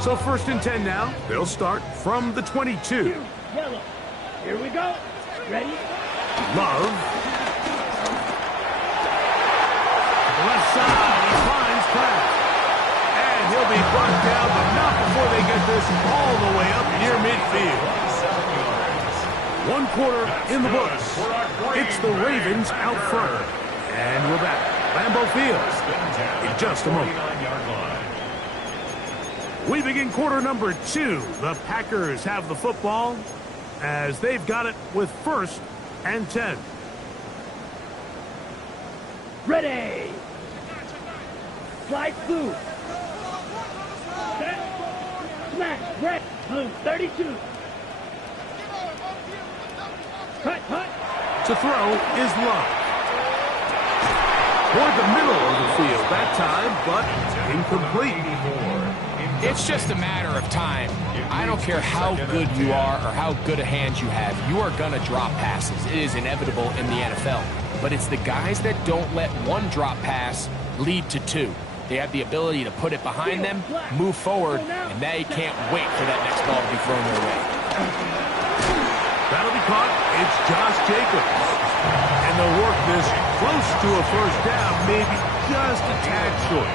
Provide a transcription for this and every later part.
So 1st and 10 now. They'll start from the 22. Yellow. Here we go. Ready? Love. Left side. He finds Pratt. And he'll be brought down, but not before they get this all the way up near midfield. 1 quarter in the books. It's the Ravens out front. And we're back. Lambeau Field in just a moment. We begin quarter number 2. The Packers have the football as they've got it with 1st and 10. Ready. Slide through. Smash. Red. Blue. 32. Cut. To throw is Love. Toward the middle of the field that time, but incomplete. It's just a matter of time. I don't care how good you are or how good a hand you have. You are going to drop passes. It is inevitable in the NFL. But it's the guys that don't let one drop pass lead to 2. They have the ability to put it behind them, move forward, and they can't wait for that next ball to be thrown their way. That'll be caught. It's Josh Jacobs. And they'll work this close to a 1st down, maybe just a tad short.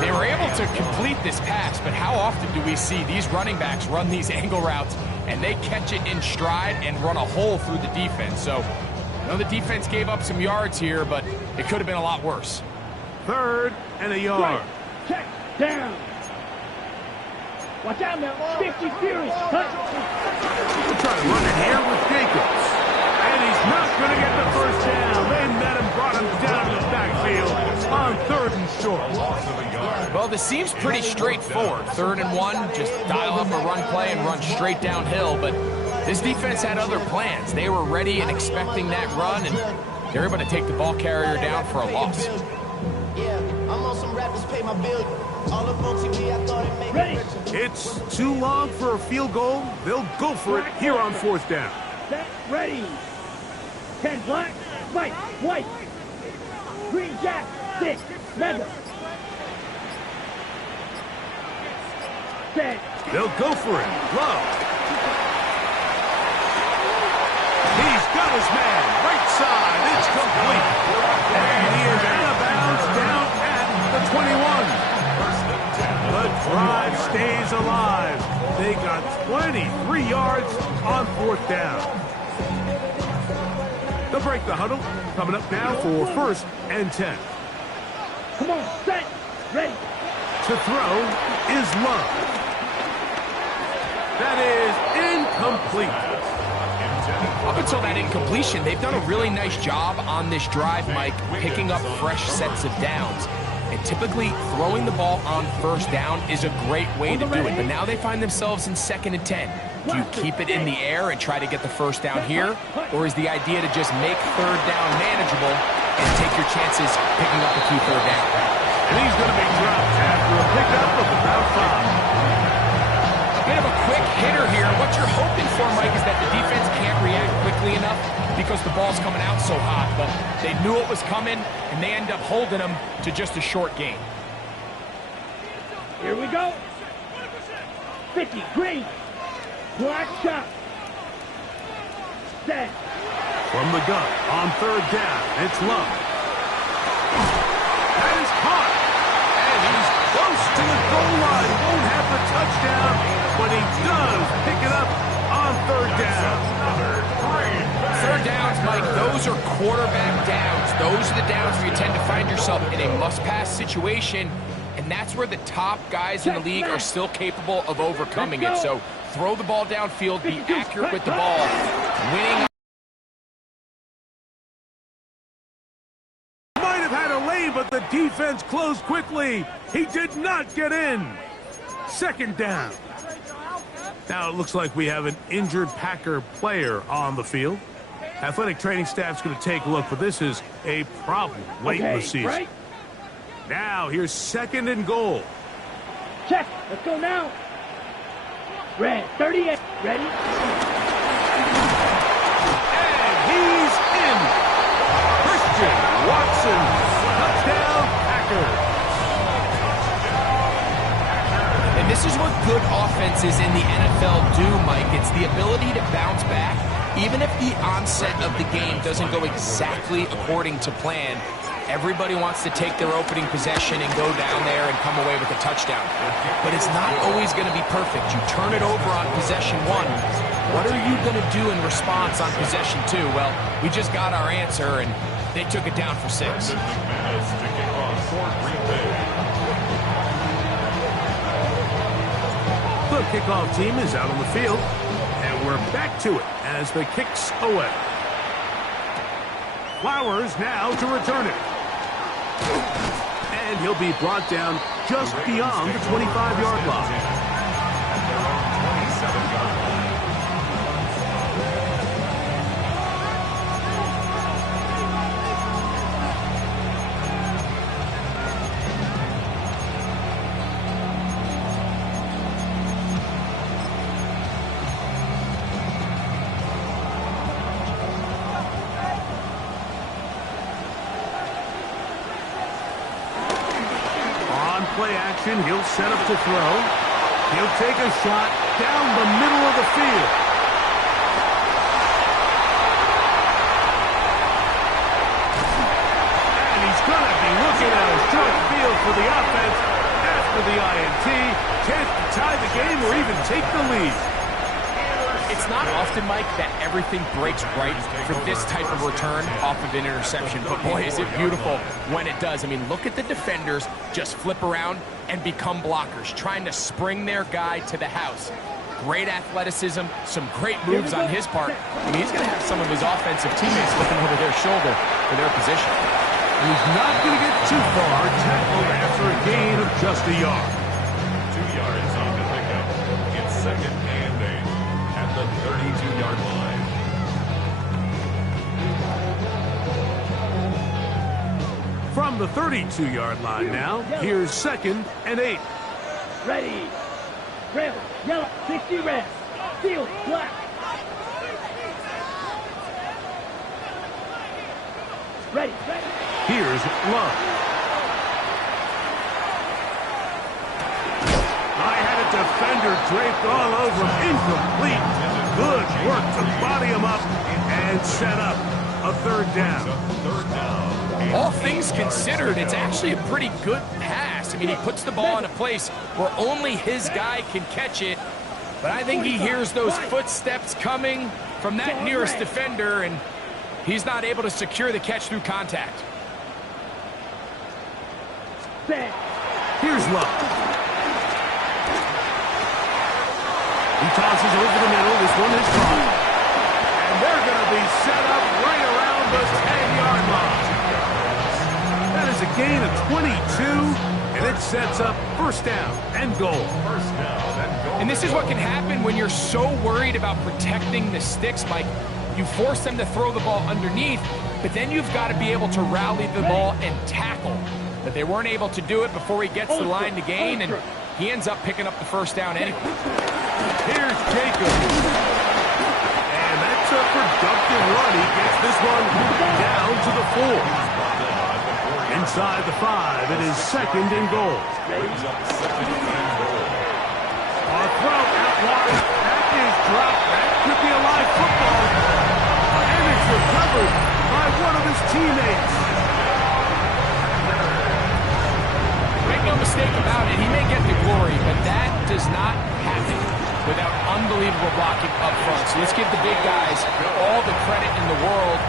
They were able to complete this pass, but how often do we see these running backs run these angle routes and they catch it in stride and run a hole through the defense? So, I know the defense gave up some yards here, but it could have been a lot worse. 3rd and a yard. Right. Check. Down. Watch out now. 50 Fury. Cut. We'll try to run it here with Jacobs. And he's not going to get the 1st down. They met him, brought him down to the backfield on 3rd and short. Well, this seems pretty straightforward. 3rd and 1, just dial up a run play and run straight downhill. But this defense had other plans. They were ready and expecting that run, and they're able to take the ball carrier down for a loss. Yeah, I'm on some rappers, pay my bill. All up on TV, I thought it made Ready. It's too long for a field goal. They'll go for it here on 4th down. Set. Ready. 10 black. White. Green jack. 6. Leather. Set. They'll go for it. Love. He's got his man. Right side. It's complete. And he is out of bounds down at the 21. The drive stays alive. They got 23 yards on 4th down. They'll break the huddle. Coming up now for 1st and 10. Come on. Set. Ready. To throw is Love. That is incomplete. Up until that incompletion, they've done a really nice job on this drive, Mike, picking up fresh sets of downs. And typically, throwing the ball on 1st down is a great way to do it. But now they find themselves in 2nd and 10. Do you keep it in the air and try to get the 1st down here? Or is the idea to just make 3rd down manageable and take your chances picking up a key 3rd down? And he's going to be dropped after a pickup of about 5. A bit of a quick hitter here. What you're hoping for, Mike, is that the defense can't react quickly enough because the ball's coming out so hot. But they knew it was coming, and they end up holding them to just a short gain. Here we go. 50. Green. Black shot. Set. From the gun on 3rd down, it's Love. That is caught. And he's close to the goal line. Won't have the touchdown, but he does pick it up on 3rd down. 3rd downs, Mike, those are quarterback downs. Those are the downs where you tend to find yourself in a must-pass situation, and that's where the top guys in the league are still capable of overcoming it. So throw the ball downfield, be accurate with the ball, winning. Might have had a lane, but the defense closed quickly. He did not get in. 2nd down. Now it looks like we have an injured Packer player on the field. Athletic training staff's going to take a look, but this is a problem late in the season. Right. Now here's 2nd and goal. Check. Let's go now. Red. 38. Ready. And he's in. Christian Watson. Touchdown, Packers. And this is good offenses in the NFL do, Mike. It's the ability to bounce back, even if the onset of the game doesn't go exactly according to plan. Everybody wants to take their opening possession and go down there and come away with a touchdown. But it's not always going to be perfect. You turn it over on possession one. What are you going to do in response on possession two? Well, we just got our answer, and they took it down for 6. The kickoff team is out on the field, and we're back to it as the kick's away. Flowers now to return it. And he'll be brought down just beyond the 25-yard line. Play action, he'll set up to throw. He'll take a shot down the middle of the field. And he's going to be looking at a short field for the offense after the INT. Chance to tie the game or even take the lead. It's not often, Mike, that everything breaks right for this type of return off of an interception. But boy, is it beautiful when it does. I mean, look at the defenders just flip around and become blockers, trying to spring their guy to the house. Great athleticism, some great moves on his part. I mean, he's going to have some of his offensive teammates looking over their shoulder for their position. He's not going to get too far, tackled after a gain of just a yard. 2 yards on the pickup. It's 2nd and 8 at the 32-yard line. From the 32-yard line now, here's 2nd and 8. Ready. Red, yellow, 60 red. Field, black. Ready. Here's Love. I had a defender draped all over him. Incomplete. Good work to body him up and set up a 3rd down. All things considered, it's actually a pretty good pass. I mean, he puts the ball in a place where only his guy can catch it. But I think he hears those footsteps coming from that nearest defender, and he's not able to secure the catch through contact. Here's Love. He tosses over the middle. This one is caught. And they're going to be set up right around the 10-yard line. That is a gain of 22, and it sets up 1st down and goal. And this is what can happen when you're so worried about protecting the sticks, Mike. You force them to throw the ball underneath, but then you've got to be able to rally the ball and tackle. But they weren't able to do it before he gets the line to gain, and he ends up picking up the 1st down anyway. Here's Jacob. And that's a productive run. He gets this one down to the 4. Inside the 5, it is 2nd and goal. A throw out wide. That is dropped. That could be a live football. And it's recovered by one of his teammates. Make no mistake about it, he may get the glory, but that does not happen without unbelievable blocking up front. So let's give the big guys all the credit in the world.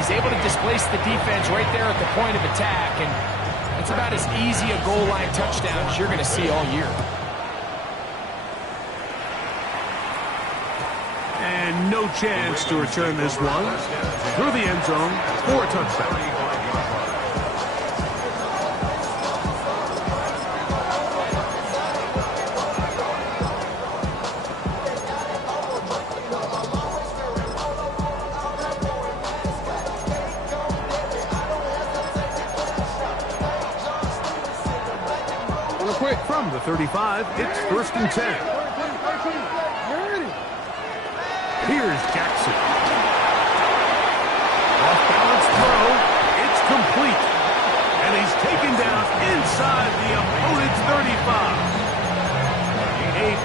He's able to displace the defense right there at the point of attack, and it's about as easy a goal line touchdown as you're going to see all year. And no chance to return this one. Through the end zone for a touchdown. From the 35, it's 1st and 10. Here's Jackson. Off-balance throw. It's complete. And he's taken down inside the opponent's 35. A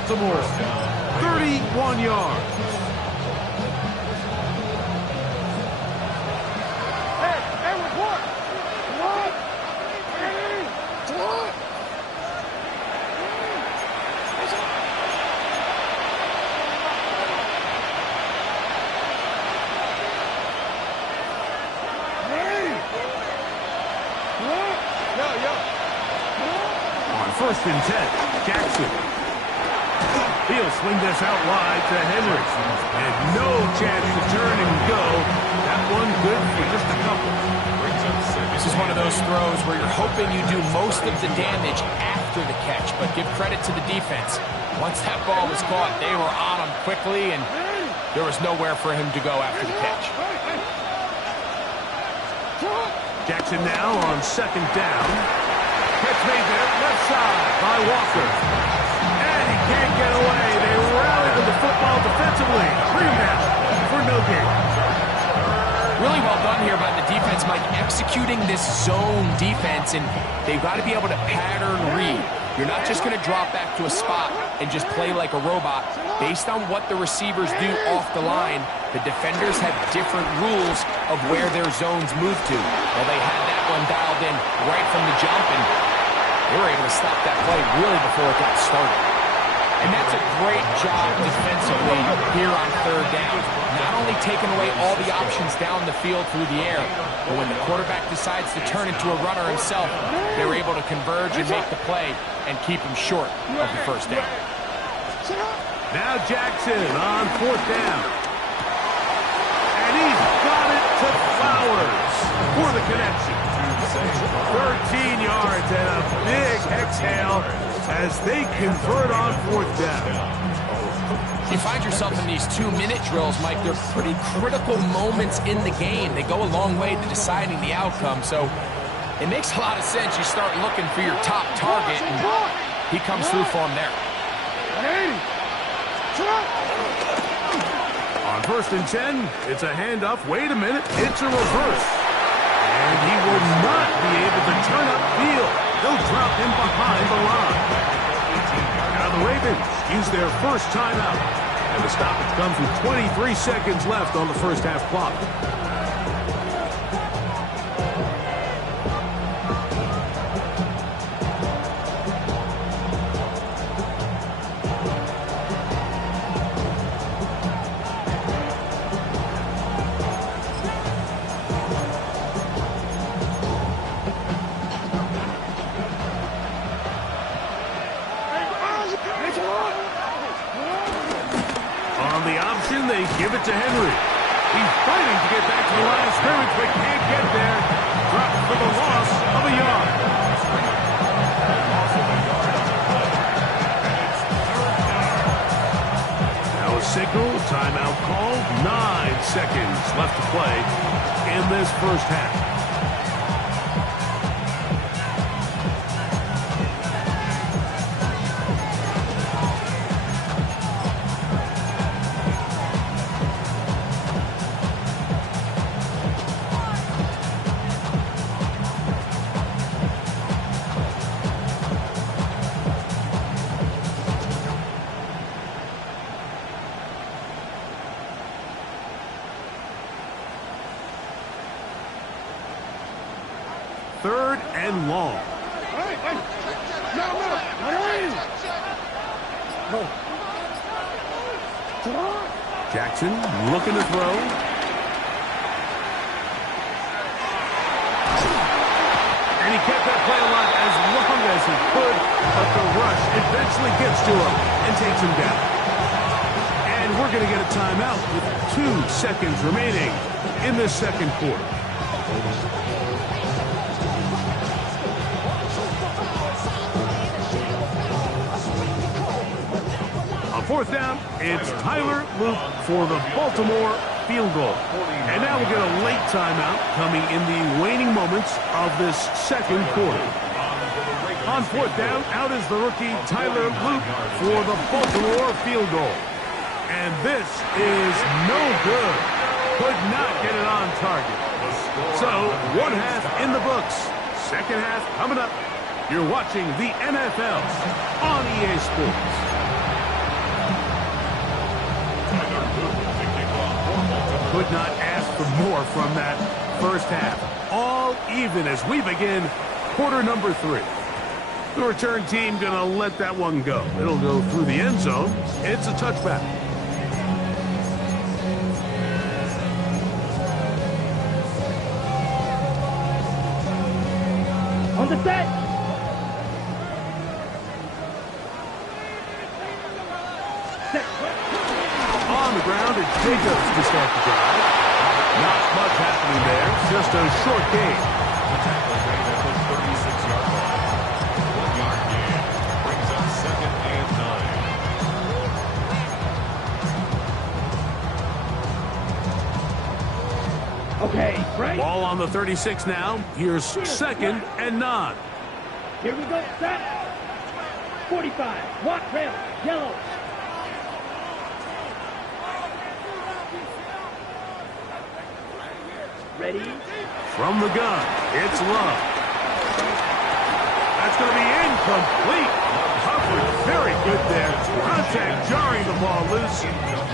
Baltimore. 31 yards. First and 10, Jackson. He'll swing this out wide to Henry. And no chance to turn and go. That one good for just a couple. This is one of those throws where you're hoping you do most of the damage after the catch, but give credit to the defense. Once that ball was caught, they were on him quickly, and there was nowhere for him to go after the catch. Jackson now on second down. Catch made there, left side by Walker. And he can't get away. They rally to the football defensively. Bring him down for no gain. Really well done here by the defense, Mike, executing this zone defense, and they've got to be able to pattern read. You're not just going to drop back to a spot and just play like a robot. Based on what the receivers do off the line, the defenders have different rules of where their zones move to. Well, they had that one dialed in right from the jump, and they were able to stop that play really before it got started. And that's a great job defensively here on third down. Not only taking away all the options down the field through the air, but when the quarterback decides to turn into a runner himself, they're able to converge and make the play and keep him short of the first down. Now Jackson on fourth down. And he's got it to Flowers for the connection. 13 yards and a big exhale as they convert on fourth down. You find yourself in these 2-minute drills, Mike. They're pretty critical moments in the game. They go a long way to deciding the outcome, so it makes a lot of sense. You start looking for your top target, and he comes through for him there. On first and 10, it's a handoff. Wait a minute, it's a reverse. And he will not be able to turn upfield. They'll drop him behind the line. Now the Ravens use their first timeout. And the stoppage comes with 23 seconds left on the first half clock. They give it to Henry. He's fighting to get back to the line of scrimmage, but can't get there. Dropped for the loss of a yard. Now a signal, timeout called. 9 seconds left to play in this first half. Third and long. Jackson looking to throw. And he kept that play alive as long as he could, but the rush eventually gets to him and takes him down. And we're going to get a timeout with 2 seconds remaining in this second quarter. Fourth down, it's Tyler Luke for the Baltimore field goal. And now we'll get a late timeout coming in the waning moments of this second quarter. On fourth down, out is the rookie Tyler Luke for the Baltimore field goal. And this is no good. Could not get it on target. So, one half in the books. Second half coming up. You're watching the NFL on EA Sports. Could not ask for more from that first half. All even as we begin quarter number 3. The return team going to let that one go. It'll go through the end zone. It's a touchback. On the set. On the ground, it's Jacobs to start the drive. Not much happening there. Just a short game. The tackle made at the 36-yard line. 1-yard gain brings up 2nd and 9. Okay, right. Ball on the 36 now. Here's 2nd and 9. Here we go. Set. 45. Walk rail. Yellow. Ready? From the gun, it's Love. That's going to be incomplete. Coverage very good there. Contact jarring the ball loose.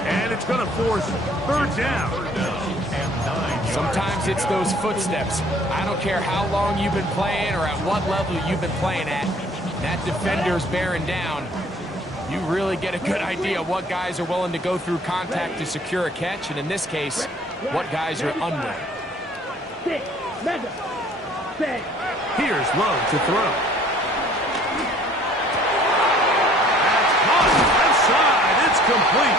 And it's going to force 3rd down. Sometimes it's those footsteps. I don't care how long you've been playing or at what level you've been playing at. That defender's bearing down. You really get a good idea of what guys are willing to go through contact to secure a catch, and in this case, what guys are under. 6. Mega. 6. Here's Love to throw. That's caught left side. It's complete.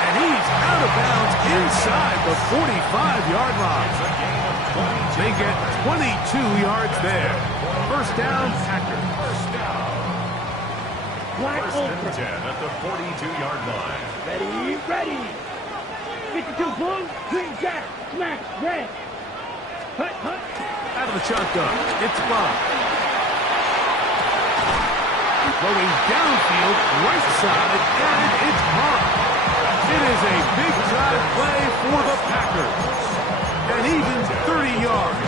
And he's out of bounds inside the 45-yard line. They get 22 yards there. 1st down, Packers. Black Ultra. 10 at the 42-yard line. Ready, ready. 52 blue, green jack, smash, red. Hut, hut. Out of the shotgun, it's Love. Throwing downfield, right side, and it's caught. It is a big drive play for the Packers. And even 30 yards.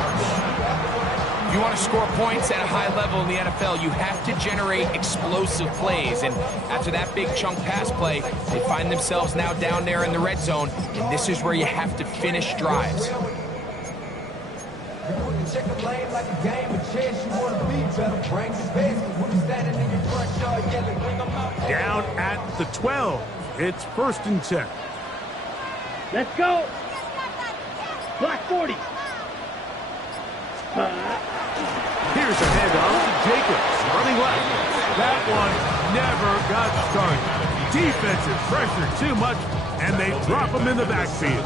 If you want to score points at a high level in the NFL, you have to generate explosive plays. And after that big chunk pass play, they find themselves now down there in the red zone. And this is where you have to finish drives. Down at the 12. It's 1st and 10. Let's go. Black 40. Here's a handoff to Jacobs, running left. That one never got started. Defensive pressure too much, and they drop him in the backfield.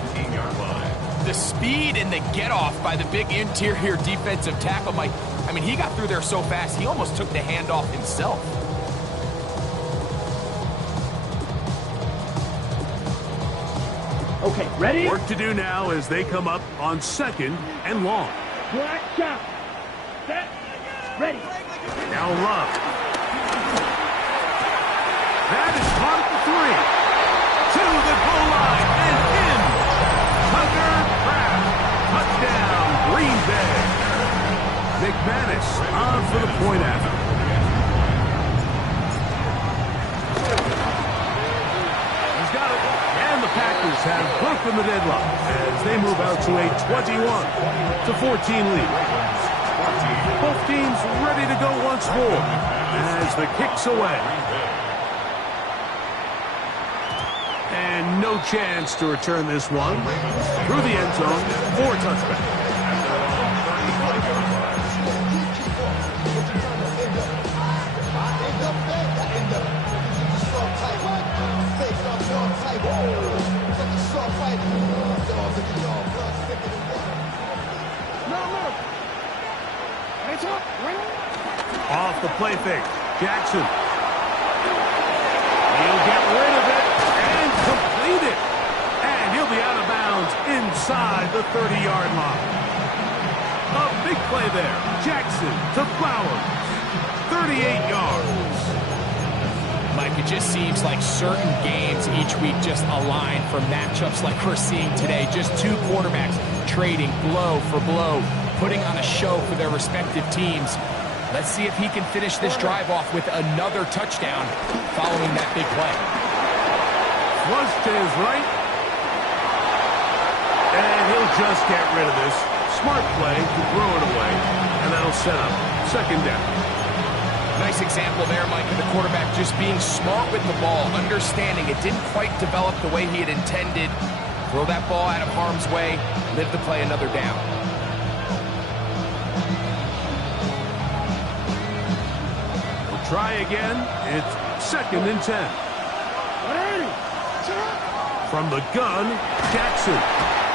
The speed and the get-off by the big interior defensive tackle, Mike. I mean, he got through there so fast, he almost took the handoff himself. Okay, ready? Work to do now as they come up on 2nd and long. Black shot. Set. Ready. Now Love. That is caught at the 3. To the goal line and in. Tucker Kraft. Touchdown, Green Bay. McManus on for the point after. He's got it. And the Packers have broken the deadlock as they move out to a 21-14 lead. Both teams ready to go once more as the kick's away. And no chance to return this one through the end zone for a touchback. Off the play fake, Jackson. He'll get rid of it and complete it. And he'll be out of bounds inside the 30-yard line. A big play there. Jackson to Flowers. 38 yards. Mike, it just seems like certain games each week just align for matchups like we're seeing today. Just two quarterbacks trading blow for blow, putting on a show for their respective teams. Let's see if he can finish this drive off with another touchdown following that big play. Flush to his right. just get rid of this. Smart play to throw it away, and that'll set up second down. Nice example there, Mike, of the quarterback just being smart with the ball, understanding it didn't quite develop the way he had intended. Throw that ball out of harm's way, live to play another down. We'll try again. It's 2nd and 10. From the gun, Jackson.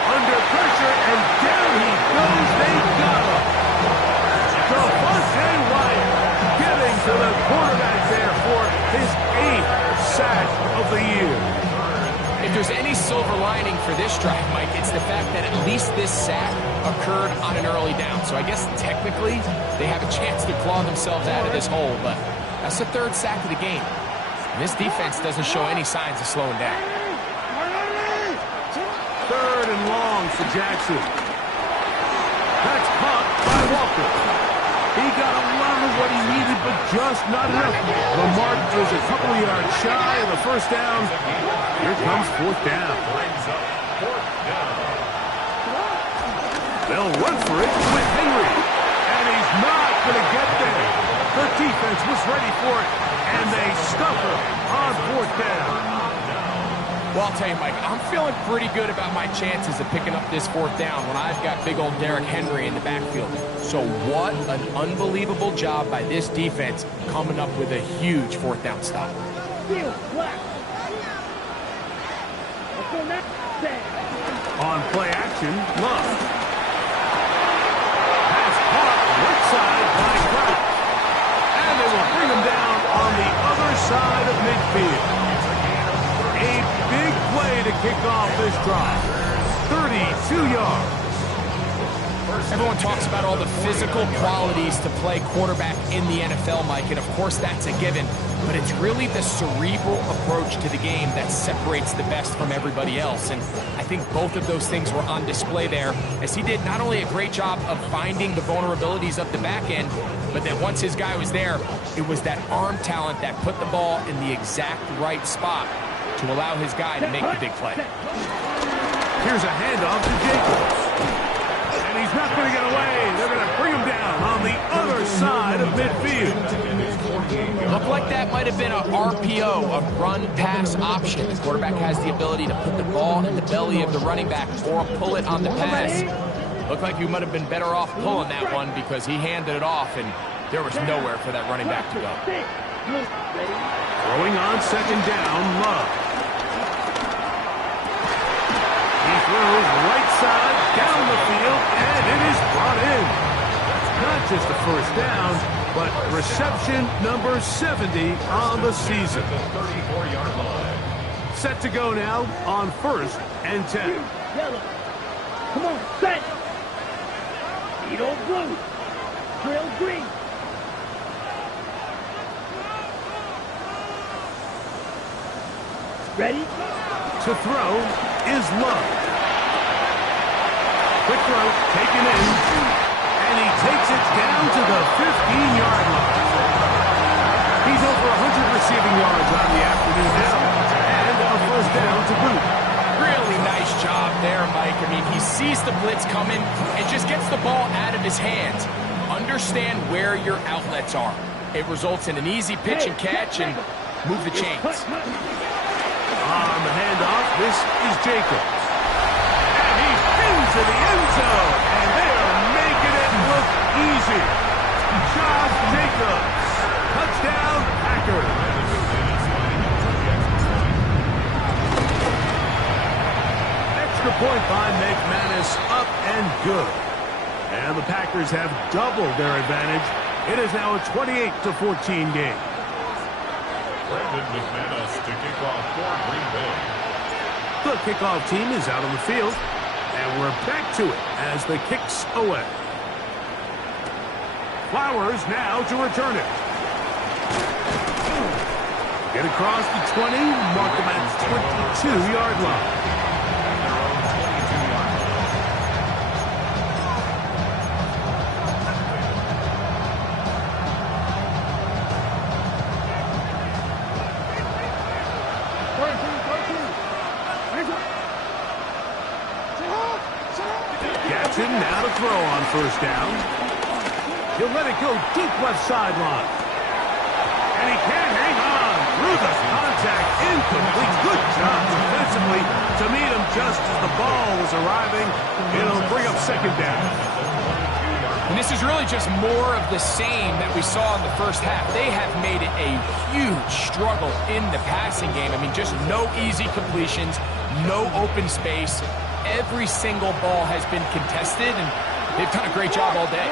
Under pressure, and down he goes. They got him. Devontae Wyatt getting to the quarterback there for his 8th sack of the year. If there's any silver lining for this drive, Mike, it's the fact that at least this sack occurred on an early down. So I guess technically they have a chance to claw themselves out of this hole, but that's the 3rd sack of the game. And this defense doesn't show any signs of slowing down. 3rd and long for Jackson. That's caught by Walker. He got a lot of what he needed, but just not enough. The mark is a couple of yards shy of the 1st down. Here comes 4th down. They'll run for it with Henry. And he's not going to get there. The defense was ready for it, and they stuff him on 4th down. Well, I'll tell you, Mike, I'm feeling pretty good about my chances of picking up this 4th down when I've got big old Derrick Henry in the backfield. So what an unbelievable job by this defense coming up with a huge 4th down stop. On play action, Love. Pass caught right side by Kraft. And they will bring him down on the other side of midfield. A big play to kick off this drive. 32 yards. Everyone talks about all the physical qualities to play quarterback in the NFL, Mike, and of course that's a given, but it's really the cerebral approach to the game that separates the best from everybody else, and I think both of those things were on display there, as he did not only a great job of finding the vulnerabilities of the back end, but then once his guy was there, it was that arm talent that put the ball in the exact right spot to allow his guy to make the big play. Here's a handoff to Jacobs. And he's not going to get away. They're going to bring him down on the other side of midfield. Looked like that might have been a RPO, a run-pass option. The quarterback has the ability to put the ball in the belly of the running back or pull it on the pass. Looked like you might have been better off pulling that one because he handed it off and there was nowhere for that running back to go. Throwing on 2nd down, Love. He throws right side down the field, and it is brought in. Not just the 1st down, but reception number 70 on the season. Set to go now on 1st and 10. Come on, set. Edo blue. Trail green. Ready? To throw is Love. Quick throw, taken in, and he takes it down to the 15-yard line. He's over 100 receiving yards on the afternoon now, and a 1st down to boot. Really nice job there, Mike. I mean, he sees the blitz coming and just gets the ball out of his hands. Understand where your outlets are. It results in an easy pitch and catch and move the chains. On the handoff, this is Jacobs. And he's into the end zone, and they are making it look easy. Josh Jacobs, touchdown, Packers. Extra point by McManus, up and good. And the Packers have doubled their advantage. It is now a 28-14 game. Brandon McManus to kick off for Green Bay. The kickoff team is out on the field, and we're back to it as the kick's away. Flowers now to return it. Get across the 20, mark them at 22-yard line. Jackson now to throw on first down. He'll let it go deep left sideline. And he can't hang on through the contact. Incomplete. Good job defensively to meet him just as the ball was arriving. It'll bring up second down. And this is really just more of the same that we saw in the first half. They have made it a huge struggle in the passing game. I mean, just no easy completions, no open space. Every single ball has been contested, and they've done a great job all day.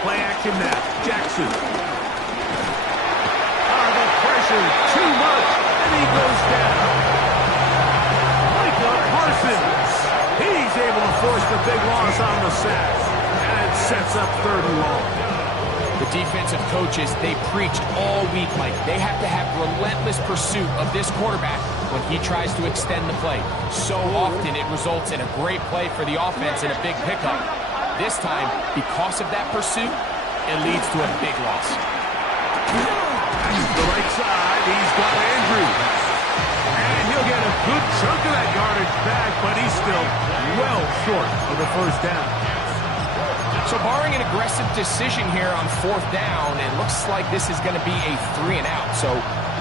Play action now. Jackson. The pressure, too much, and he goes down. Michael Parsons. He's able to force the big loss on the sack, and it sets up 3rd and long. The defensive coaches, they preached all week, Mike. They have to have relentless pursuit of this quarterback when he tries to extend the play. So often it results in a great play for the offense and a big pickup. This time, because of that pursuit, it leads to a big loss. The right side, he's got Andrews. And he'll get a good chunk of that yardage back, but he's still well short of the first down. So barring an aggressive decision here on 4th down, it looks like this is going to be a 3 and out. So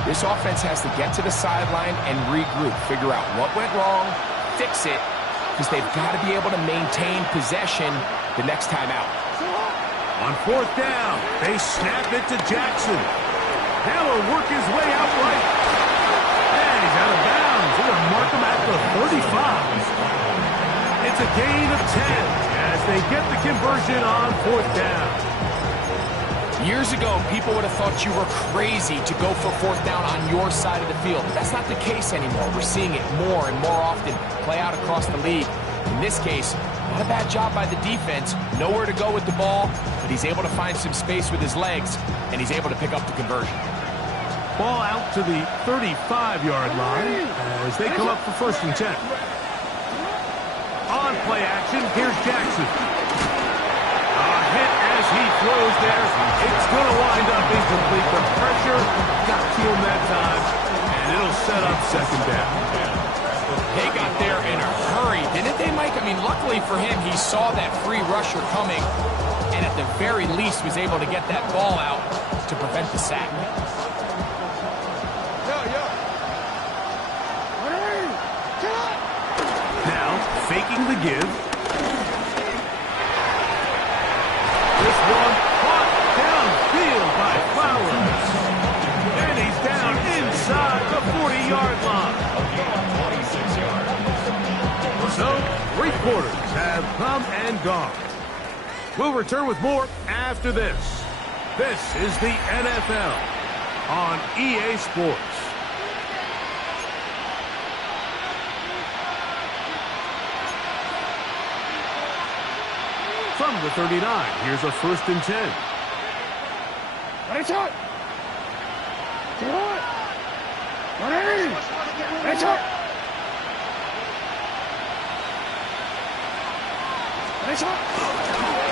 this offense has to get to the sideline and regroup, figure out what went wrong, fix it, because they've got to be able to maintain possession the next time out. On 4th down, they snap it to Jackson. Now he'll work his way out right. And he's out of bounds. He'll mark him at the 35. It's a gain of 10 as they get the conversion on 4th down. Years ago, people would have thought you were crazy to go for 4th down on your side of the field. But that's not the case anymore. We're seeing it more and more often play out across the league. In this case, not a bad job by the defense. Nowhere to go with the ball, but he's able to find some space with his legs, and he's able to pick up the conversion. Ball out to the 35-yard line as they come up for 1st and 10. On play action, here's Jackson. A hit as he throws there. It's going to wind up incomplete. The pressure got to him that time, and it'll set up 2nd down. They got there in a hurry, didn't they, Mike? I mean, luckily for him, he saw that free rusher coming, and at the very least was able to get that ball out to prevent the sack. Now, faking the give. This one caught downfield by Flowers. And he's down inside the 40-yard line. So, 3 quarters have come and gone. We'll return with more after this. This is the NFL on EA Sports. From the 39, here's a 1st and 10. It's up. It's up.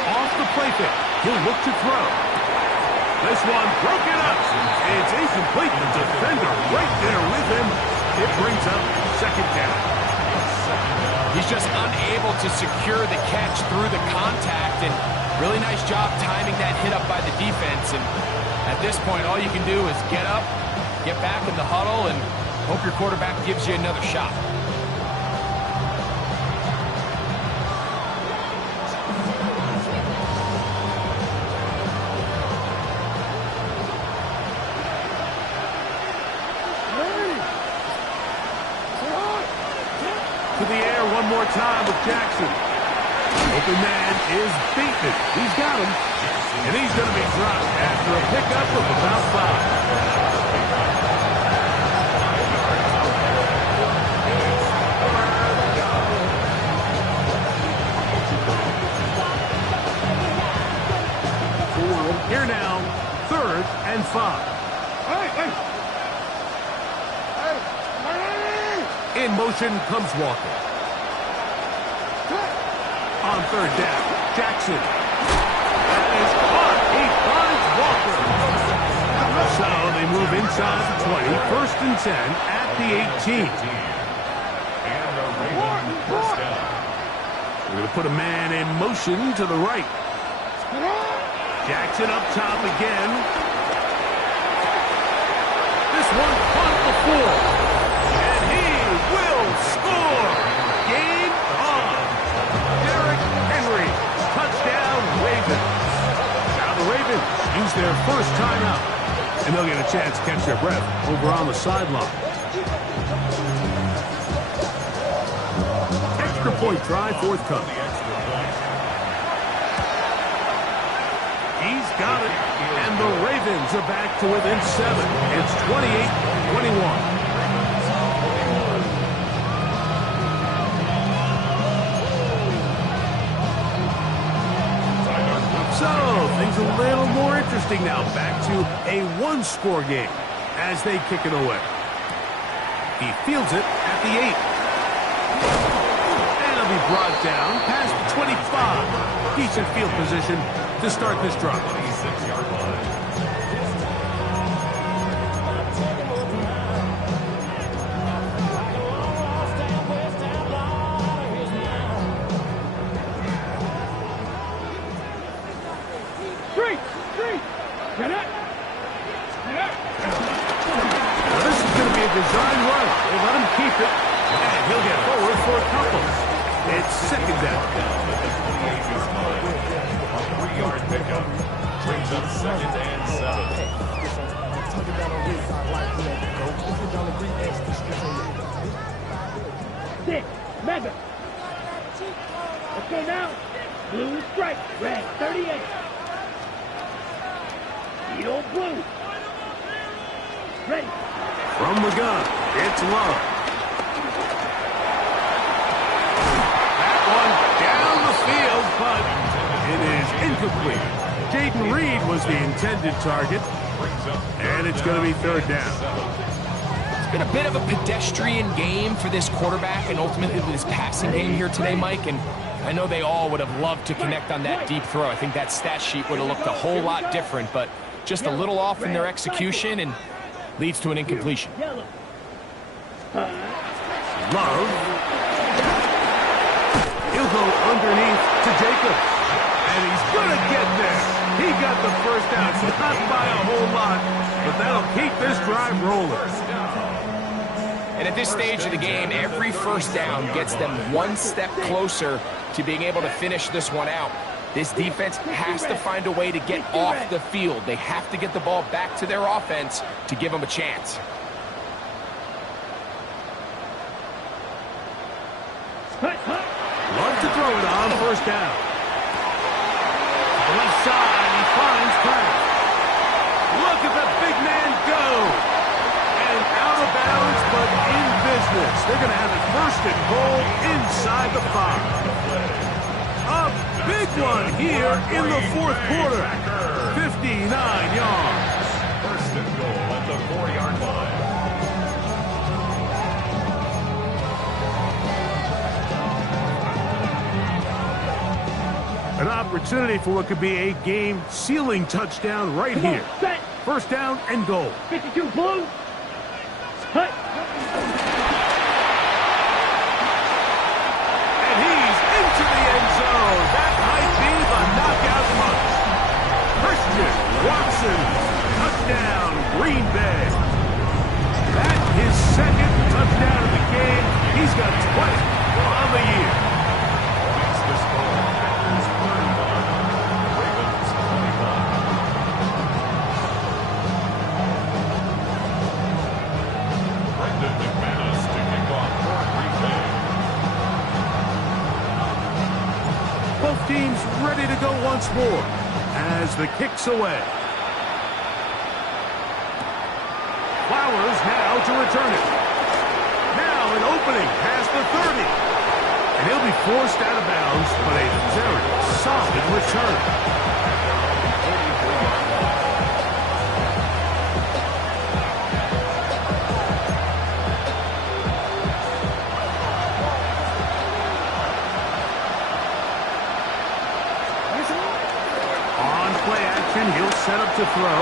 Off the play fake. He'll look to throw. This one broken up. It's incomplete. The defender right there with him. It brings up 2nd down. He's just unable to secure the catch through the contact, and really nice job timing that hit up by the defense. And at this point, all you can do is get up, get back in the huddle, and hope your quarterback gives you another shot. To the air one more time with Jackson. Open man is beaten. He's got him. And he's going to be dropped after a pickup of about 5. Here now, 3rd and 5. In motion comes Walker. On 3rd down, Jackson. That is caught. He finds Walker. So they move inside the 20. 1st and 10 at the 18. And a Ravens 1st down. We're going to put a man in motion to the right. Jackson up top again. This one caught before. And he will score. Game on. Derrick Henry. Touchdown, Ravens. Now the Ravens use their first timeout. And they'll get a chance to catch their breath over on the sideline. Extra point try forthcoming. He's got it. And the Ravens are back to within 7. It's 28-21. So, things a little more interesting now. Back to a one-score game as they kick it away. He fields it at the 8. And it'll be brought down past the 25. Decent field position to start this drive. 26-yard line. Design run. They let him keep it. And he'll get forward for a couple. It's second down. A 3-yard pickup. Brings up 2nd and 7. 6, Mega. Let's go now. Blue strike, red 38. The old blue. Ready. From the gun, it's Love. That one down the field, but it is incomplete. Jaden Reed was the intended target, and it's going to be 3rd down. It's been a bit of a pedestrian game for this quarterback and ultimately this passing game here today, Mike, and I know they all would have loved to connect on that deep throw. I think that stat sheet would have looked a whole lot different, but just a little off in their execution and leads to an incompletion. Love. He'll go underneath to Jacobs. And he's going to get there. He got the first down. It's not by a whole lot, but that'll keep this drive rolling. And at this stage of the game, every first down gets them one step closer to being able to finish this one out. This defense has to find a way to get off the field. They have to get the ball back to their offense to give them a chance. Love to throw it on first down. Left side, he finds Pratt. Look at the big man go. And out of bounds, but in business. They're going to have it 1st and goal inside the 5. A big one here in the 4th quarter. 59 yards. 1st and goal at the 4-yard line. An opportunity for what could be a game-sealing touchdown right here. 1st down and goal. 52 blue. Hut. And he's into the end zone. That might be the knockout punch. Christian Watson, touchdown, Green Bay. That's his 2nd touchdown of the game. He's got 20 on the year. Makes the score. It's 31. Ravens 21. Brendan McManus to kick off for Green Bay. Both teams ready to go once more as the kick's away. Flowers now to return it. Now an opening past the 30. And he'll be forced out of bounds, but a very solid return. On play action, he'll set up to throw.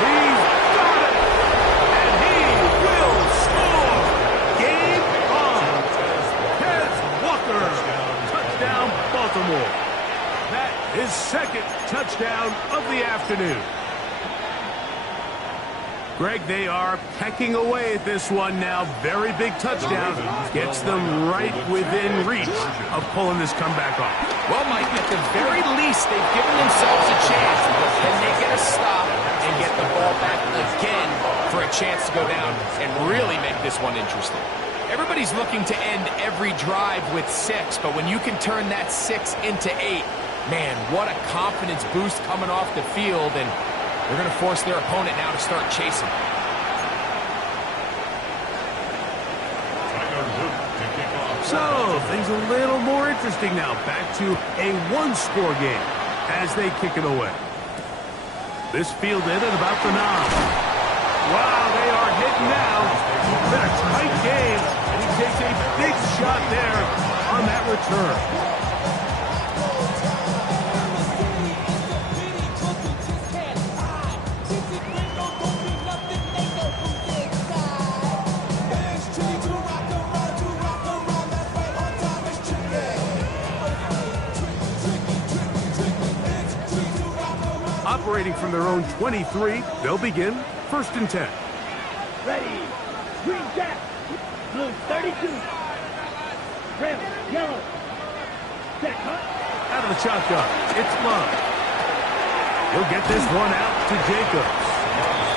He's got it! And he will score! Game on! Ted tackle. That is second touchdown of the afternoon. Greg, they are pecking away at this one now. Very big touchdown. Gets them right within reach of pulling this comeback off. Well, Mike, at the very least, they've given themselves a chance. Can they get a stop and get the ball back again for a chance to go down and really make this one interesting? Everybody's looking to end every drive with 6, but when you can turn that 6 into 8, man, what a confidence boost coming off the field, and they're going to force their opponent now to start chasing. So, things a little more interesting now. Back to a one-score game as they kick it away. This fielded at about the 9. Wow, they are hitting now. It's been a tight game, and he takes a big shot there on that return. Operating from their own 23, they'll begin 1st and 10. Ready. Green jack. Blue 32. Red, yellow. Set, huh? Out of the shotgun, it's Love. He'll get this one out to Jacobs.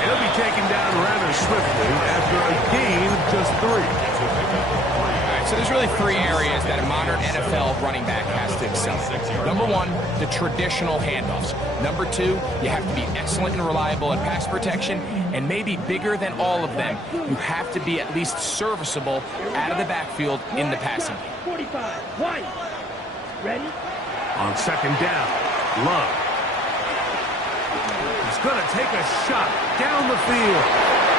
He'll be taken down rather swiftly after a gain of just 3. So there's really 3 areas that a modern NFL running back has to excel in. Number 1, the traditional handoffs. Number 2, you have to be excellent and reliable at pass protection, and maybe bigger than all of them, you have to be at least serviceable out of the backfield in the passing game. 45, White. Ready? On 2nd down, Love. He's going to take a shot down the field,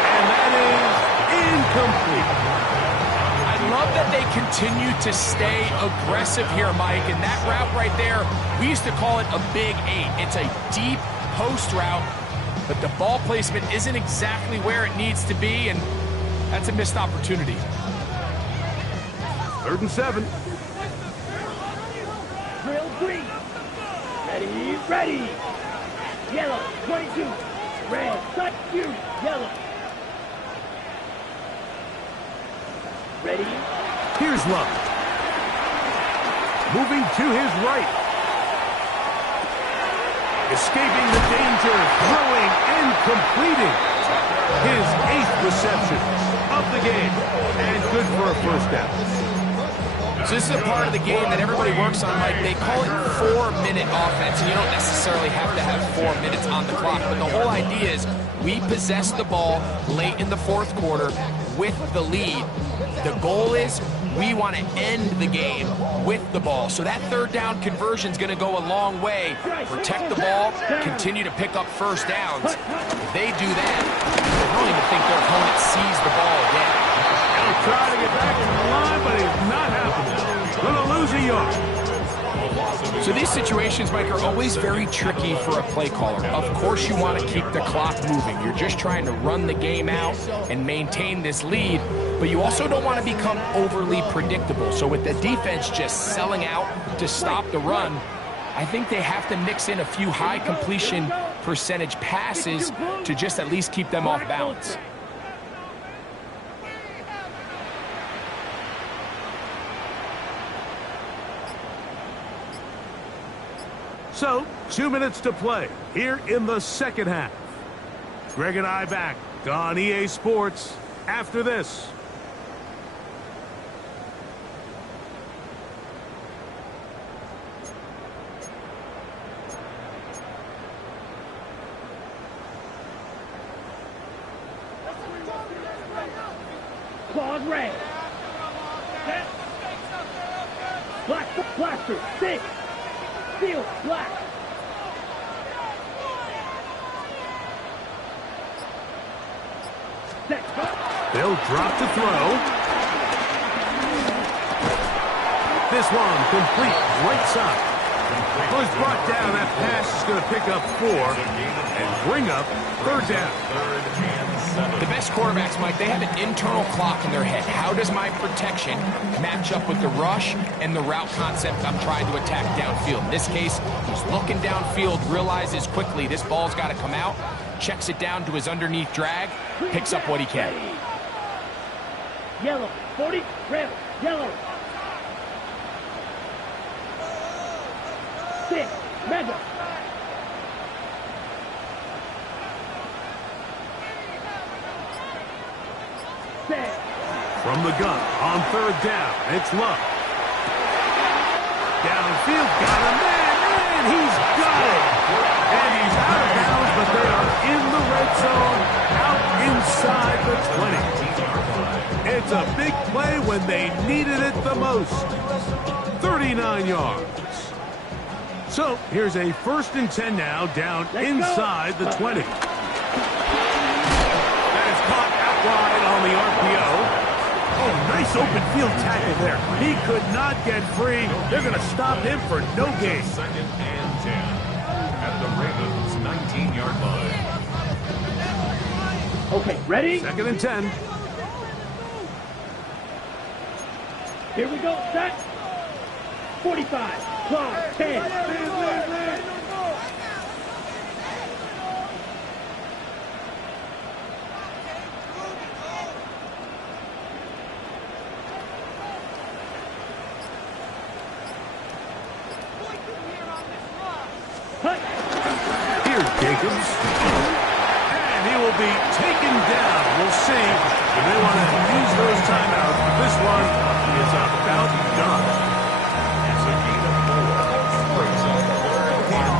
and that is incomplete. I love that they continue to stay aggressive here, Mike, and that route right there, we used to call it a big 8. It's a deep post route, but the ball placement isn't exactly where it needs to be, and that's a missed opportunity. 3rd and 7. Drill 3. Ready, ready. Yellow, 22. Red, cut you, yellow. Ready? Here's Love. Moving to his right. Escaping the danger, throwing and completing his 8th reception of the game. And good for a 1st down. So this is a part of the game that everybody works on, Mike. They call it 4-minute offense, and you don't necessarily have to have 4 minutes on the clock. But the whole idea is we possess the ball late in the 4th quarter with the lead. The goal is we want to end the game with the ball. So that 3rd down conversion is going to go a long way. Protect the ball, continue to pick up 1st downs. If they do that, I don't even think their opponent sees the ball again. He'll try to get back in the line, but it's not happening. Going to lose a yard. So these situations, Mike, are always very tricky for a play caller. Of course you want to keep the clock moving. You're just trying to run the game out and maintain this lead, but you also don't want to become overly predictable. So with the defense just selling out to stop the run, I think they have to mix in a few high completion percentage passes to just at least keep them off balance. So, 2 minutes to play here in the 2nd half. Greg and I back on EA Sports after this. Claws red. Set. Blaster, 6. Field, black. Set. They'll drop to throw. This one complete right side. Well, he's brought down. That pass is going to pick up 4 and bring up 3rd down. 3rd and The best quarterbacks, Mike, they have an internal clock in their head. How does my protection match up with the rush and the route concept I'm trying to attack downfield? In this case, he's looking downfield, realizes quickly this ball's got to come out, checks it down to his underneath drag, picks up what he can. Yellow, 40, red, yellow. 6, mega. From the gun, on third down, it's Love. Downfield, got a man, and he's got it. And he's out of bounds, but they are in the red zone, out inside the 20. It's a big play when they needed it the most. 39 yards. So, here's a 1st and 10 now, down inside the 20. That is caught out wide on the RPO. Oh, nice open field tackle there. He could not get free. They're going to stop him for no gain. 2nd and 10 at the Ravens' 19-yard line. Okay, ready? 2nd and 10. Here we go, set. 45, clock, 10. Here's Jacobs. And he will be taken down. We'll see if they want to use those timeouts. But this one is about done. It's a gain of 4. Brings up 3rd and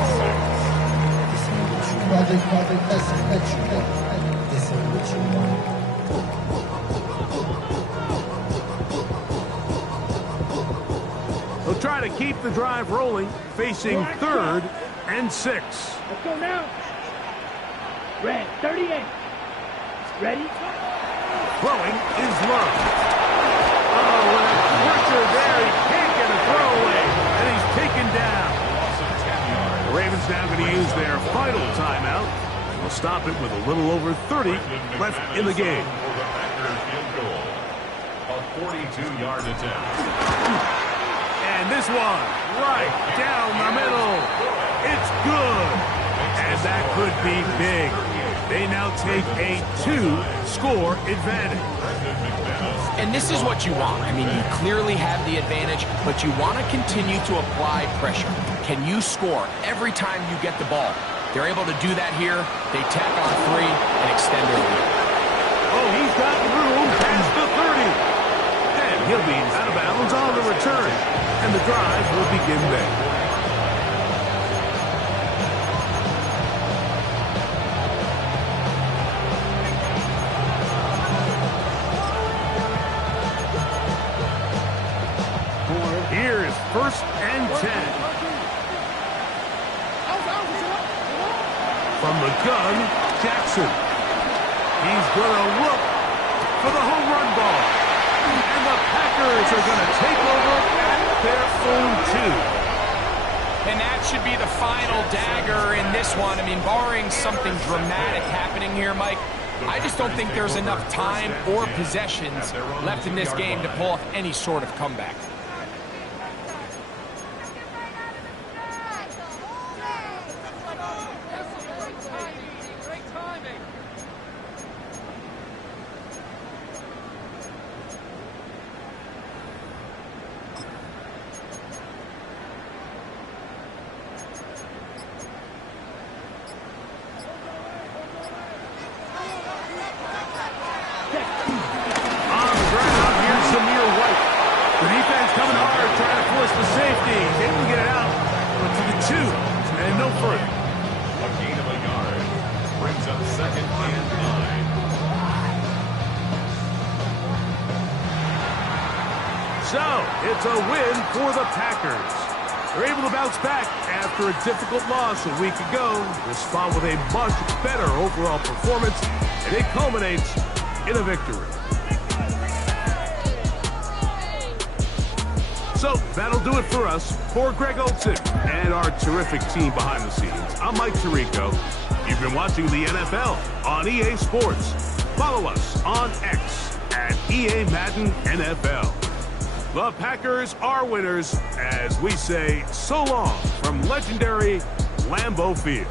6. They'll try to keep the drive rolling, facing 3rd and 6. Let's go now. Red, 38. Ready? Throwing is Love. Oh, what a pressure there. He can't get a throw away. And he's taken down. The Ravens now going to use their final timeout. We'll stop it with a little over 30 left in the game. A 42-yard attempt. And this one, right down the middle. It's good. And that could be big. They now take a 2-score advantage. And this is what you want. I mean, you clearly have the advantage, but you want to continue to apply pressure. Can you score every time you get the ball? They're able to do that here. They tack on 3 and extend their lead. Oh, he's got room past the 30. And he'll be out of bounds on the return. And the drive will begin there. Here's 1st and 10. From the gun, Jackson. He's going to look for the home run ball. And the Packers are going to take over at their own 2. And that should be the final dagger in this one. I mean, barring something dramatic happening here, Mike, I just don't think there's enough time or possessions left in this game to pull off any sort of comeback. So, it's a win for the Packers. They're able to bounce back after a difficult loss a week ago. Respond with a much better overall performance, and it culminates in a victory. So, that'll do it for us. For Greg Olson and our terrific team behind the scenes, I'm Mike Tirico. You've been watching the NFL on EA Sports. Follow us on X at EA Madden NFL. The Packers are winners as we say so long from legendary Lambeau Field.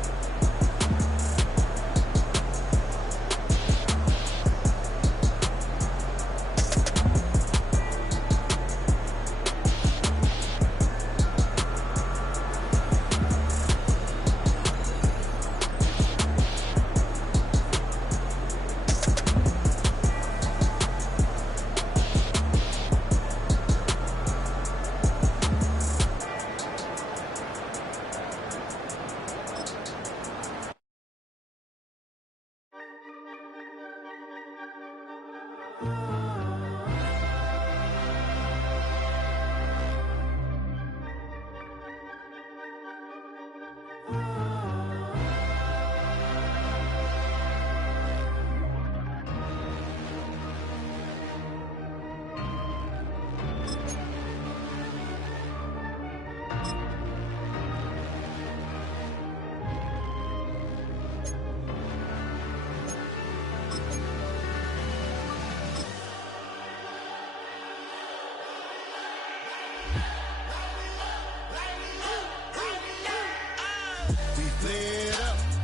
We flared up.